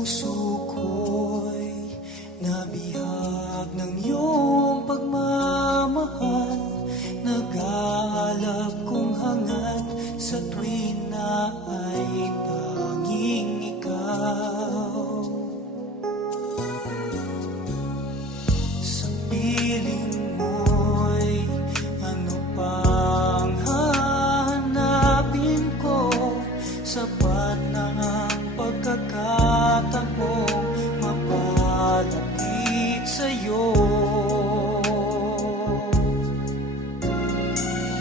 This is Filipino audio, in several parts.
puso ko'y nabihag ng iyong pagmamahal. Nag-aalap kong hangad sa tuwin na ay tanging ikaw. Sa piling mo'y ano pang hahanapin ko? Sapat na ang pagkakataong mapalapit sa'yo.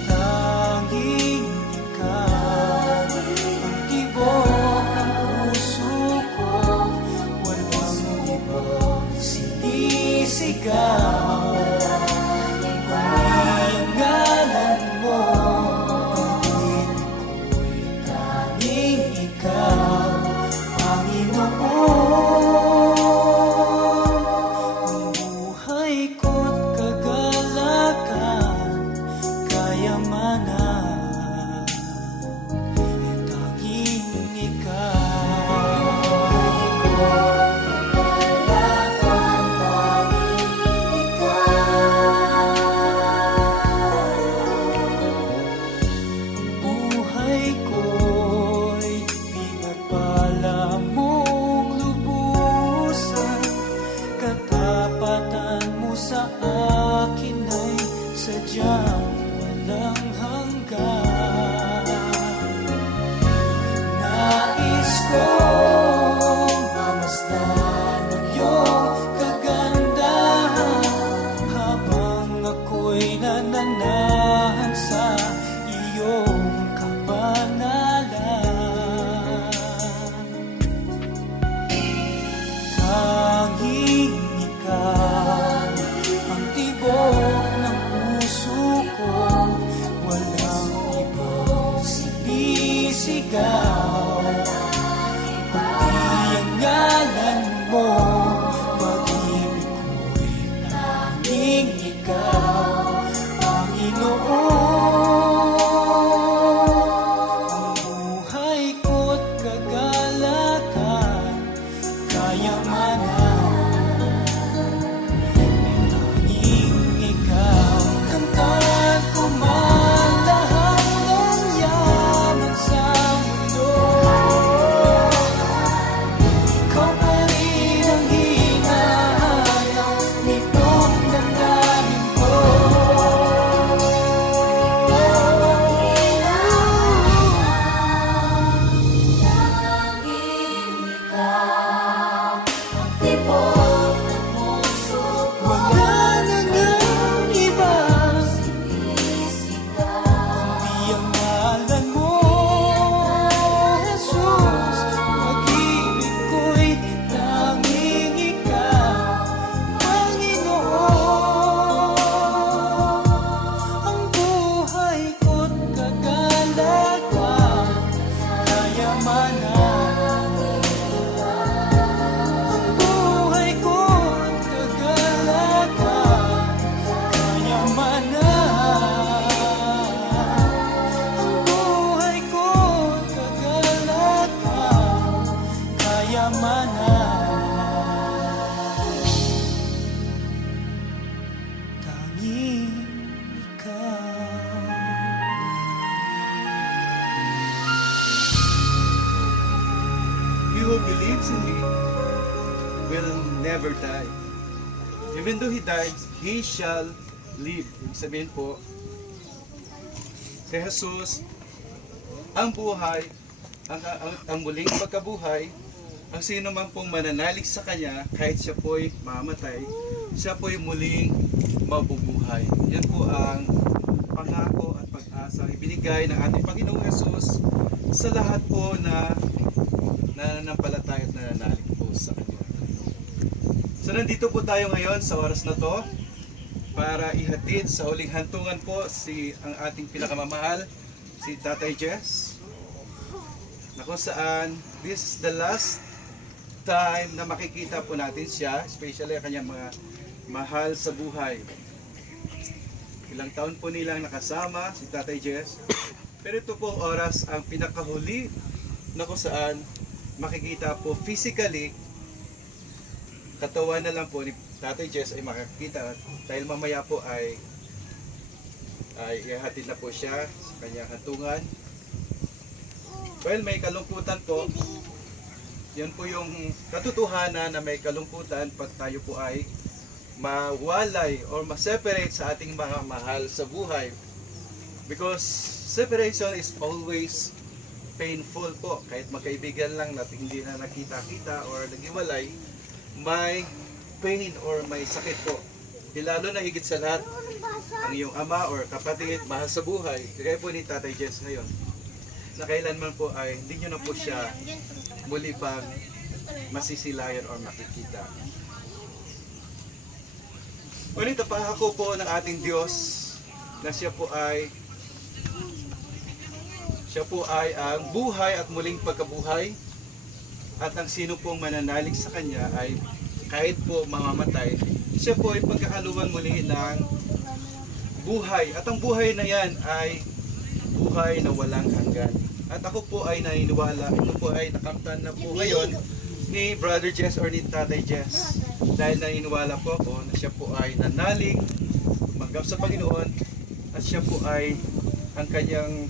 Tanging ikaw ang tibok ng puso ko. Walang ibang sinisigaw. Ang ngalan mo, pag-ibig ko'y tanging ikaw, Panginoon. Ang buhay ko't kagalakan, kayamanan, ay tanging ikaw. Buhay ko'y pinagpala mong lubusan. Katapatan mo sa akin ay sadyang walang hanggan. Nais kong mamasdan ang iyong kagandahan habang ako'y nananahan sa iyong kabanalan. Tanging ikaw ang tibok ng puso ko. Walang ibang sinisigaw. Pati ang ngalan mo, pag-ibig ko'y tanging ikaw, Panginoon. Ang buhay ko't kagalakan, kayamanan, ay tanging ikaw. Kantahan ko man lahat ng yaman sa mundo, ikaw pa rin ang hinahanap nitong damdamin ko. Wala na ngang iba, kundi ang ngalan mo, Jesus. Pag-ibig ko'y tanging ikaw, Panginoon. Ang buhay ko't kagalakan, kayamanan. Ang buhay ko't kagalakan, kayamanan. Ang buhay ko't kagalakan, kayamanan. Tanging ikaw. He who believes in me will never die. Even though he dies, he shall live. Ibig sabihin po, si Jesus, ang buhay, ang muling pagkabuhay, ang sino man pong mananalig sa Kanya, kahit siya po'y mamatay, siya po'y muling mabubuhay. Yan po ang pangako at pag-asa ibinigay ng ating Panginoong Jesus sa lahat po na nananampalataya at nananalig po sa Kanya. So nandito po tayo ngayon sa oras na to para ihatid sa huling hantungan po ang ating pinakamamahal, si Tatay Jess, na kung saan this is the last time na makikita po natin siya, especially ang kanyang mga mahal sa buhay. Ilang taon po nilang nakasama si Tatay Jess, pero ito po oras ang pinakahuli na kung saan makikita po physically katawan na lang po ni Tatay Jess ay makakita dahil mamaya po ay ihahatid na po siya sa kanyang hantungan. Well, may kalungkutan po. Yan po yung katotohanan na may kalungkutan pag tayo po ay mawalay or ma-separate sa ating mga mahal sa buhay. Because separation is always painful po. Kahit magkaibigan lang na hindi na nakita-kita or nag-iwalay, may pain or may sakit po. Lalo na higit sa lahat, ang iyong ama or kapatid, mahal sa buhay. Kaya po ni Tatay Jess ngayon, na kailanman po ay hindi nyo na po siya muli pang masisilayan or makikita. Ngunit napahako po ng ating Diyos na siya po ay ang buhay at muling pagkabuhay, at ang sino pong mananalig sa Kanya ay kahit po mamamatay, siya po ay pagkakaluwan muli ng buhay. At ang buhay na yan ay buhay na walang hanggan. At ako po ay naniniwala, ito po ay nakamtan na po ngayon ni Brother Jess or ni Tatay Jess. Dahil naniniwala po ako na siya po ay nanalig, tumanggap sa Panginoon, at siya po ay ang kanyang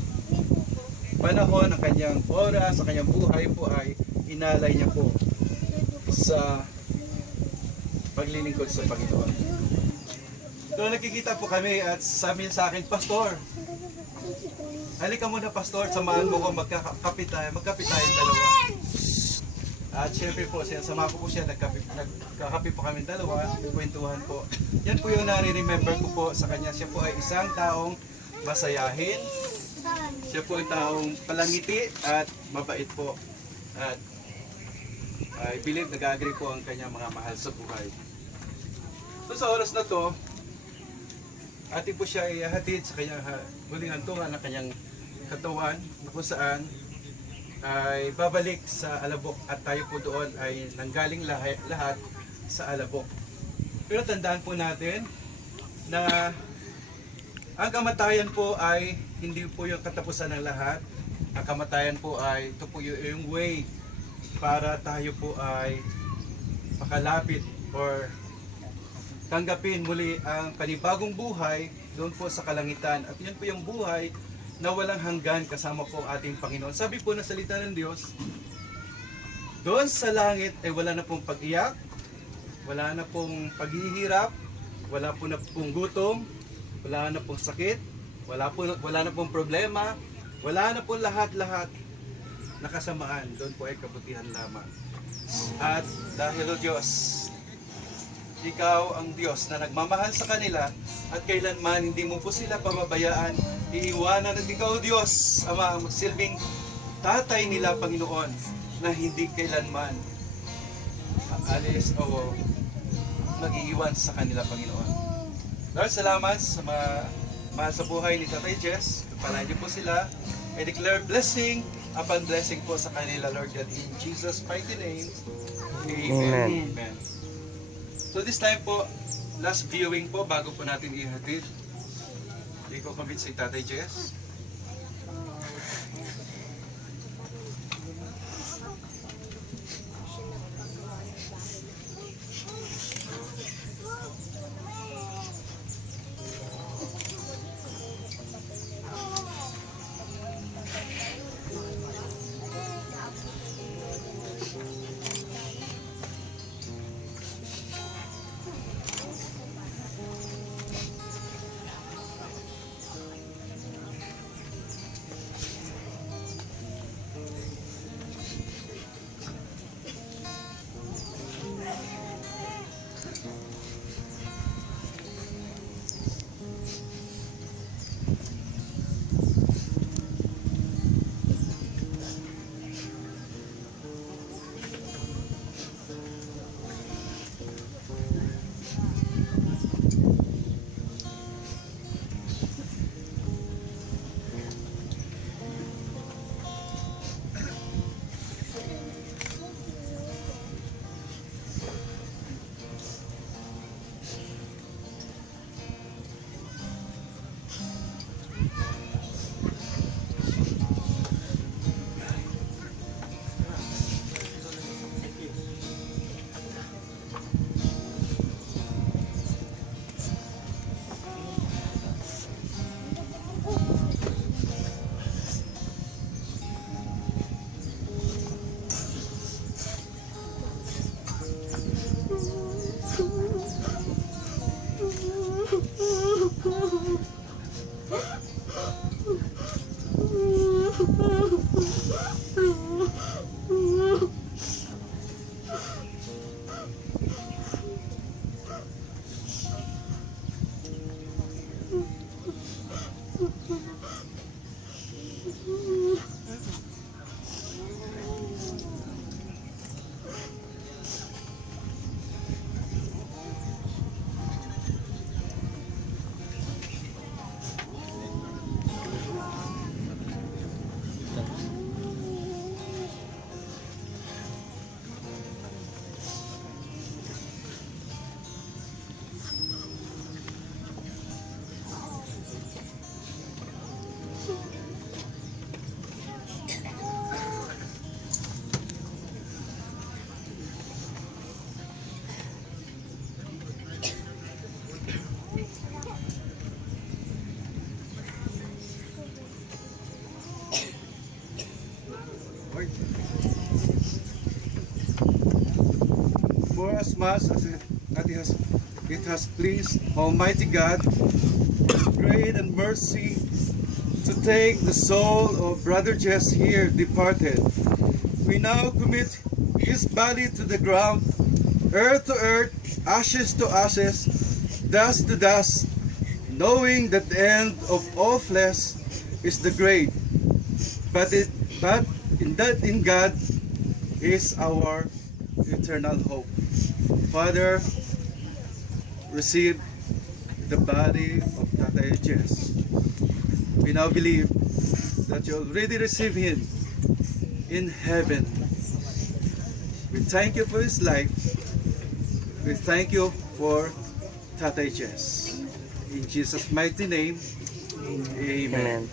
panahon, ang kanyang oras, ang kanyang buhay po ay inalay niya po sa paglilingkod sa Panginoon. So nakikita po kami at sabi niya sa akin, Pastor, halika muna Pastor, samahan mo ko magkakapit tayo dalawa. At syempre po, sama ko po siya, nagkakape po kami dalawa, kwentuhan po. Yan po yung nare-remember ko po sa kanya. Siya po ay isang taong masayahin. Siya po ay taong palangiti at mabait po. At I believe nag-agree po ang kanyang mga mahal sa buhay. So sa oras na to, atin po siya ihatid sa kanyang huling hantungan ng kanyang katawan na kung saan ay babalik sa Alabok at tayo po doon ay nanggaling lahat sa Alabok. Pero tandaan po natin na ang kamatayan po ay hindi po yung katapusan ng lahat. Ang kamatayan po ay ito po yung way para tayo po ay makalapit or tanggapin muli ang panibagong buhay doon po sa kalangitan. At yun po yung buhay na walang hanggan kasama po ang ating Panginoon. Sabi po ng salita ng Diyos, doon sa langit ay wala na pong pag-iyak, wala na pong paghihirap, wala po na pong gutom, wala na pong sakit, wala na pong problema, wala na pong lahat-lahat na kasamaan. Doon po ay kabutihan lamang. At dahil o Diyos, Ikaw ang Diyos na nagmamahal sa kanila at kailanman hindi mo po sila pababayaan, iiwanan at Ikaw Diyos, Ama, ang magsilbing tatay nila, Panginoon, na hindi kailanman aalis o mag-iiwan sa kanila, Panginoon. Lord, salamat sa mga mahal sa buhay ni Tatay Jess. Palain niyo po sila. I declare blessing upon blessing po sa kanila, Lord God, in Jesus' mighty name. Amen. Amen. So this time po, last viewing po bago po natin ihatid. Hindi ko commit si Tatay Jess. for as much as it has pleased Almighty God, His grace and mercy, to take the soul of Brother Jess here departed. We now commit his body to the ground, earth to earth, ashes to ashes, dust to dust, knowing that the end of all flesh is the grave. But in God is our eternal hope. Father, receive the body of Tatay Jess. We now believe that you already received him in heaven. We thank you for his life. We thank you for Tatay Jess. In Jesus' mighty name, amen. Amen.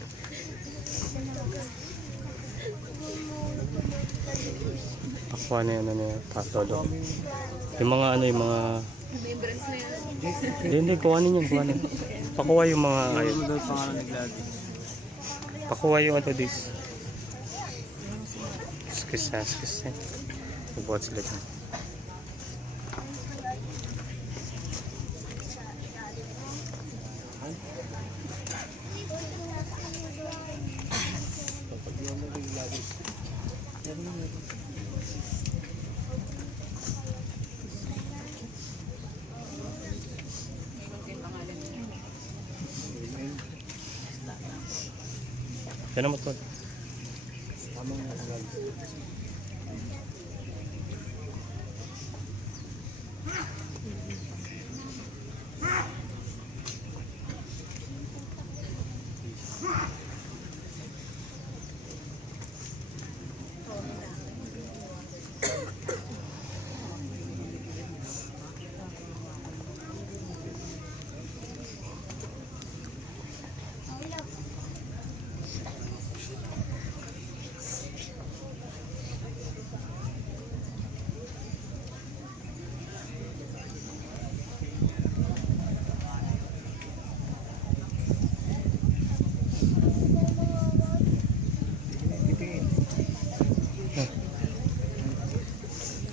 Pakuha na yan, ano yan, Todo. Yung mga ano, yung mga... Hindi, kuhanin yun, kuhanin. Pakuha yung mga, ayun. Pakuha yung ano, this. Skis na. Nagbuhat sila dyan. Yan naman to.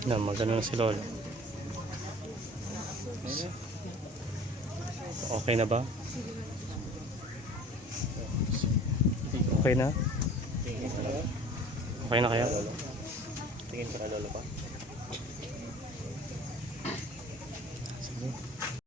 Na, magano na si Lolo. Okay na ba? Okay na? Okay na kaya? Tingin ka na Lolo pa? Sige.